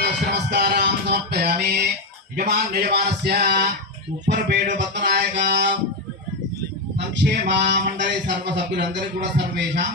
नमस्कारां समर्पयामि। यजमानस्य उप्परपेडु पद्मनायक संक्षेम मंडली सर्व सभ्युలందరికీ కూడా सर्वेषां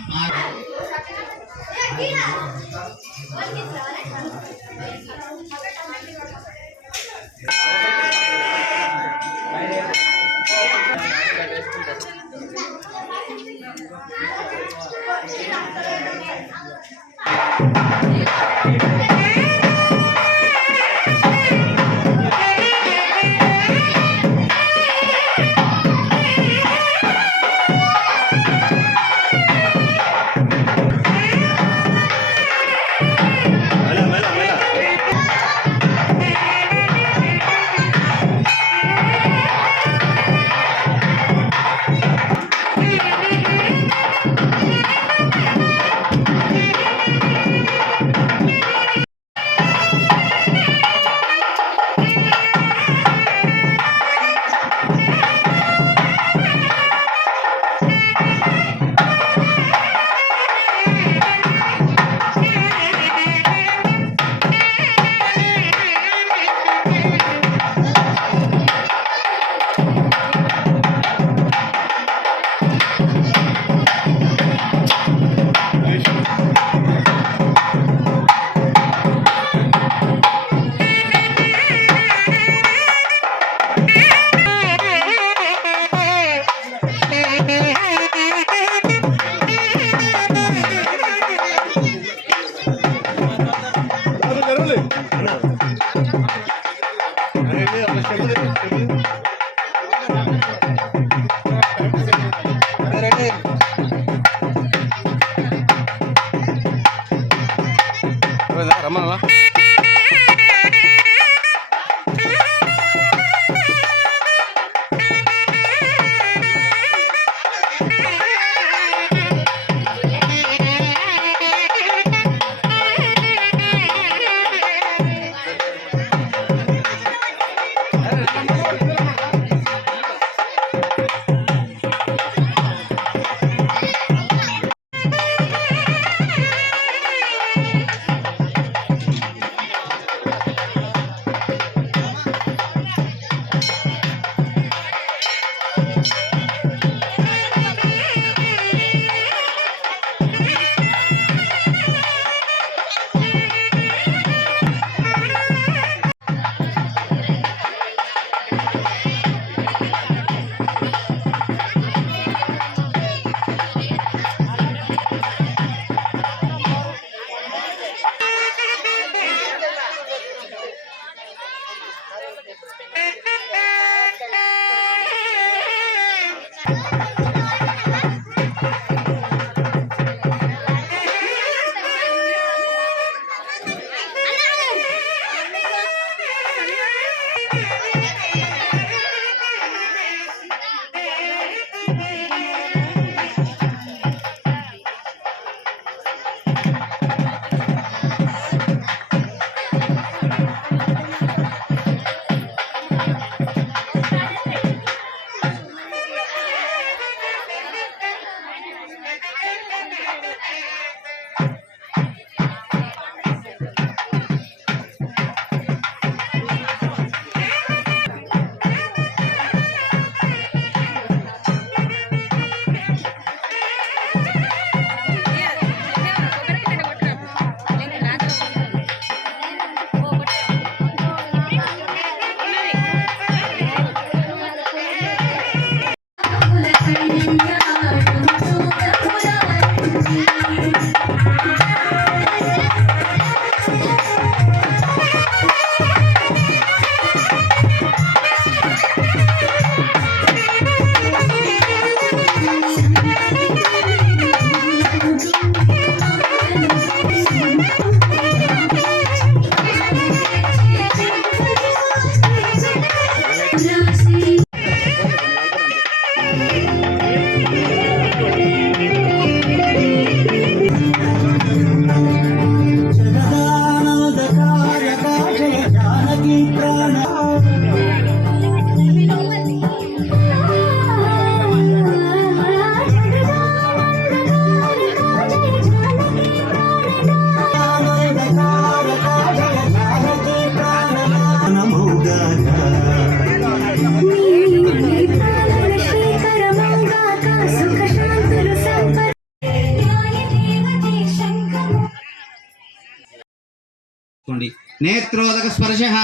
नेत्रोदक स्पर्शः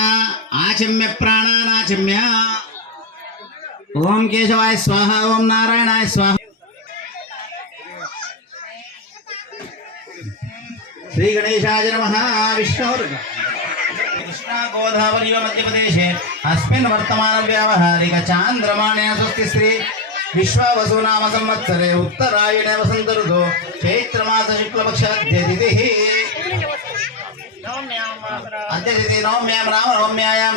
आचम्य प्राणानाचम्य ओम केशवाय स्वाहा ओम नारायणाय स्वाहा श्री गणेशाय नमः विष्णुर् कृष्णा गोदावरी मध्य प्रदेशे अस्मिन् वर्तमान व्यावहारिक चांद्रमाणे स्वस्ति श्री विश्वावसु नाम संवत्सरे उत्तरायणे वसंत ऋतु चैत्र मास शुक्ल पक्ष अद्यतिथिः नवम्यां राम नवम्यायां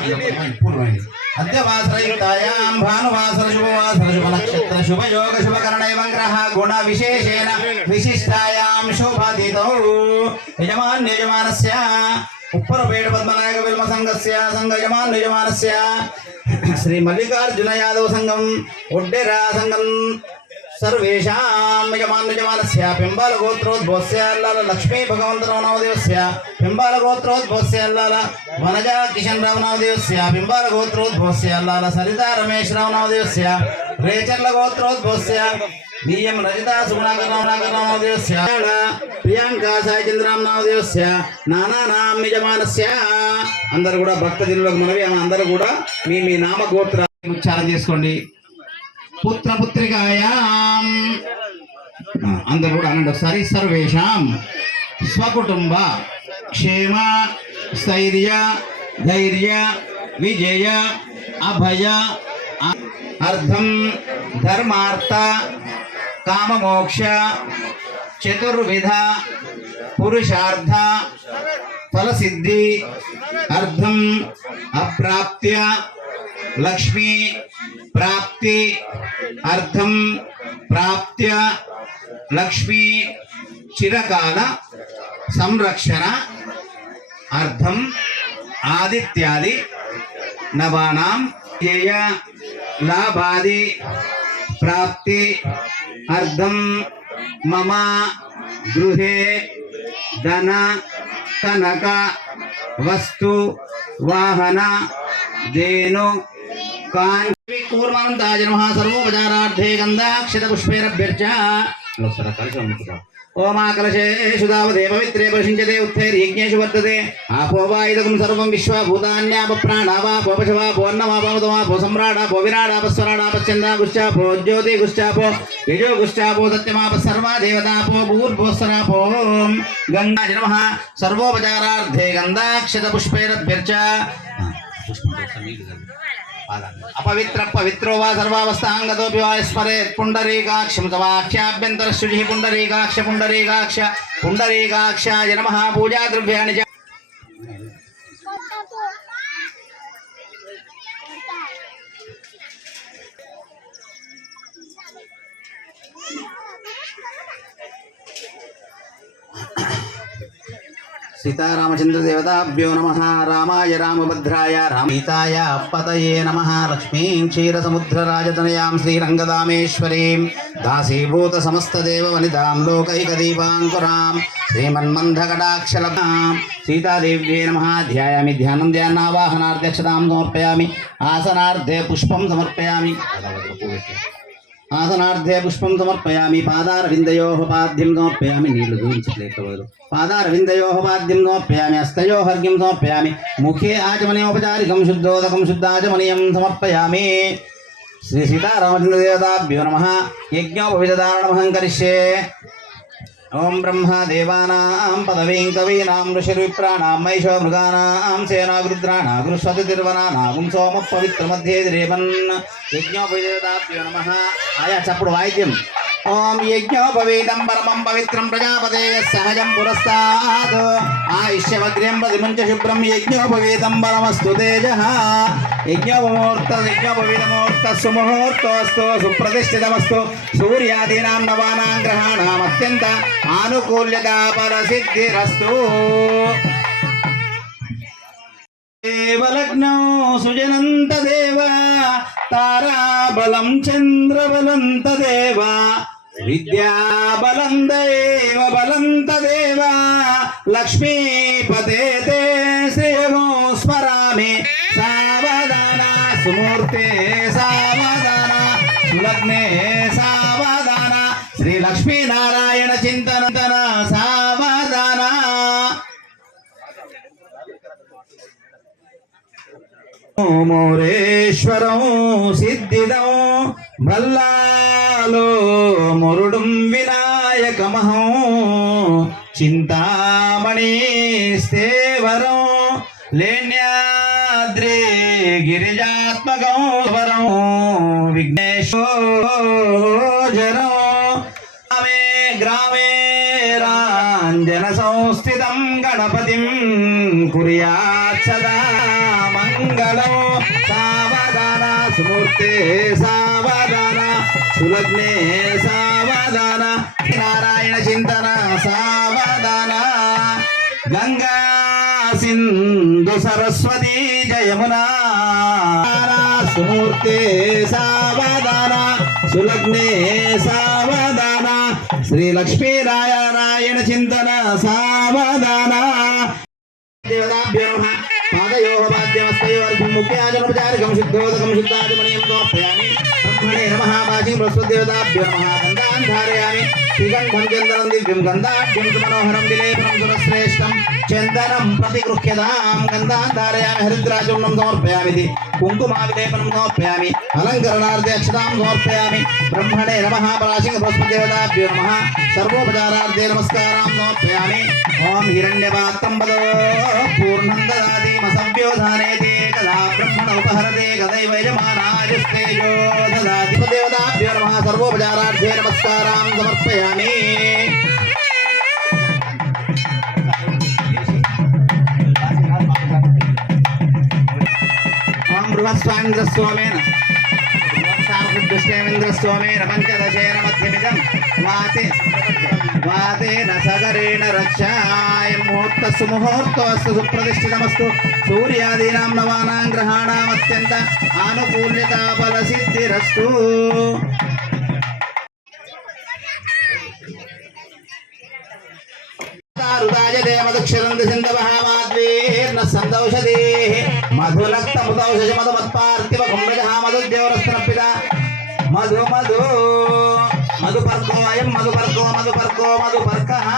अद्य वासरयुक्तायां भानुवासर शुभवासर शुभ नक्षत्र शुभ योग शुभ करण एवं ग्रह गुण विशेषेण विशिष्टायां शोभातीतौ यजमानस्य उप्परपेट पद्मनायक विल्म संघस्य संघ यजमानस्य श्री मल्लिकार्जुन यादव संघम ओड्डेरा संघम सर्वेषां यजमानस्य पिंबाल गोत्रोद्भवस्य लक्ष्मी भगवंत रामदेवस्य पिंबाल गोत्रोद्भवस्य वनजा किशन रामदेवस्य पिंबाल गोत्रोद्भवस्य सरिता रमेश रामदेवस्य रेचर्ल गोत्रोद्भवस्य बीएम रजिता सुगुणाकर रामदेवस्य प्रियांका साई चंद्रामदेवस्य नानानां यजमानस्य అందరూ కూడా భక్తజనులకు మనవి అందరూ కూడా మీ మీ నామ గోత్ర ఉచ్చారణ చేసుకోండి పుత్ర పుత్రికాయాం అందరూ కూడా అనండి ఒకసారి సర్వేషాం స్వకుటుంబ క్షేమ స్థైర్య ధైర్య విజయ అభయ అర్థం ధర్మార్థ కామమోక్ష చతుర్విధ పురుషార్థ ఫలసిద్ధి అర్థం అప్రాప్త్య లక్ష్మీ प्राप्ति अर्थम प्राप्त्य लक्ष्मी चिरकाल संरक्षण अर्थम आदित्यादि नवानां येय लाभादि प्राप्ति अर्थम मम गृहे धन कनक वस्तु वाहन धेनु कूर्मानंदाय नमः सर्वोपचारार्थे गंधाक्षत पुष्पैरभ्यर्च ओमाकलशे सुधावधे पवित्रे प्रशिञ्चते उत्थैर्यज्ञेषु वर्तते आपो वा इदं सर्वं विश्वभूतान्यापो प्राणावापो पशवापो अन्नमापो सम्राडापो विराडापस्वराडापो चन्द्रागुश्चापो ज्योतिगुश्चापो यजोगुश्चापो सत्यमापः सर्वा देवतापो भूर्भुवस्वरापो गंगाय नमः सर्वोपचारार्थे गंधाक्षत पुष्पैरभ्यर्च अपवित्र पवित्रो वा सर्वावस्थांगतोऽपि वा स्मरेत् पुण्डरीकाक्षं तवाख्याभ्यन्तरशुचिः पुण्डरीकाक्ष पुण्डरीकाक्ष पुण्डरीकाक्षाय नमः पूजाद्रव्याणि च सीतारामचंद्र देवताभ्यो नमः रामाय रामभद्राय रामीताय पतये नमः लक्ष्मीं क्षीरसमुद्रराजतनयां श्रीरङ्गदामेश्वरीं दासीभूत समस्तदेववनितां लोकैकदीपाङ्कुरां श्रीमन्मन्धकटाक्षलभ्यां सीतादेव्यै नमः ध्यायामि ध्यानं ध्यानावाहनार्थक्षतां समर्पयामि आसनार्धे पुष्पं समर्पयामि आसनार्धे पुष्पं समर्पयामि पादारविन्दयोः पाद्यं समर्पयामि नीलु दूंचलेकवदु पादारविन्दयोः पाद्यं समर्पयामि हस्तयोः अर्घ्यं समर्पयामि मुखे आचमनीयोपचारिकं शुद्धोदकं शुद्धाचमनीयं समर्पयामि श्री सीतारामचन्द्र देवताभ्यो नमः यज्ञोपविदधारणमहं करिष्ये ओम ब्रह्मा देवानां पदवीं कवीनां ऋषिर्विप्राणां महिषो मृगाणां सेनागुरुद्राणां गुरुस्वतिर्वनानां सोम पवित्र मध्ये रेवन् यज्ञोपवीताभ्यो नमः आया चప్పుడు वाद्यम् ओम यज्ञोपवीतं परमं पवित्रं प्रजापते सहजं पुरस्तात् आयुष्यवग्र्यं प्रतिमुञ्च शुभ्रं यज्ञोपवीतं परमस्तु तेजः यज्ञोपवीतमुहूर्त सुमुहूर्तोऽस्तु सुप्रतिष्ठितमस्तु सूर्यादीनां नवानां ग्रहाणाम् अत्यन्त आनुकूल्यता परसिद्धिरस्तु देवलग्नौ सुजनन्त देव ताराबलं चन्द्रबलं तदेव विद्याबलं दैव बलं तदेव लक्ष्मीपते ते श्रियमो स्मरामि सावधाना सुमूर्ते सावधाना सुलग्ने सावधाना श्री लक्ष्मी नारायण चिंतन सावधाना మౌరేశ్వరం సిద్ధిదం భల్లాలో మురుడుం వినాయకమహం చింతామణి స్థేవరం లేన్యాద్రి గిరిజాత్మకం వరం విఘ్నేశ్వరం గ్రామే రాంజన సంస్థితం గణపతిం కుర్యాత్ సదా మంగళం సావధాన సుమూర్తే సావధాన సులగ్నే సావధాన నారాయణ చింతన సావధాన గంగా సింధు సరస్వతి జయమునా సుమూర్తే సావధాన సులగ్నే సావధాన శ్రీ లక్ష్మీ నారాయణ చింతన సావధాన దేవతాభ్యో నమః పాదయోః పాద్యమస్తయోర్ధం ముఖ్యాజనోపచారికం శుద్ధోదకం శుద్ధాజమనీయం సమర్పయామి బ్రహ్మణే నమః వాచిం బృహస్పతిదేవతాభ్యో నమః గంధాన్ ధారయామి శ్రీగంధం చందనం దివ్యం గంధాఢ్యం సుమనోహరం విలేపనం సురశ్రేష్టం చందనం ప్రతిగృహ్యతాం గంధాన్ ధారయామి హరిద్రాచూర్ణం సమర్పయామి కుంకుమావిలేపనం సమర్పయామి అలంకరణార్థే అక్షతాం సమర్పయామి బ్రహ్మణే నమః వాచిం బృహస్పతిదేవతాభ్యో నమః సర్వోపచారార్థే నమస్కారాం సమర్పయామి ఓం హిరణ్యపాత్రం వదో పూర్ణం దదాతి మసవ్యోధానేతి కదా బ్రహ్మణ ఉపహరతే కదైవ యజమానాయుస్తేజో దదాతి దేవతాభ్యో నమః సర్వోపచారార్థే నమస్కారాం సమర్పయామి ఓం బృహస్వామింద్రస్వామేన దుష్టేంద్రస్వామేన పంచదశేన మధ్యమిదం వాతేన సగరేణ రక్షాయ ముహూర్తస్సు ముహూర్తోస్తు సుప్రతిష్ఠితమస్తు సూర్యాదీనాం నవానాం గ్రహాణాం అత్యంత ఆనుకూల్యతా ఫల సిద్ధిరస్తు మధుక్షరంది సింధవహామాద్వీర్న సందౌషధేః మధులక్తముదౌషధ మధుమత్పార్థివ కుంభజః మధుద్దేవరస్తన పిత మధు మధు మధుపర్కో అయం మధుపర్కో మధుపర్కో మధుపర్కః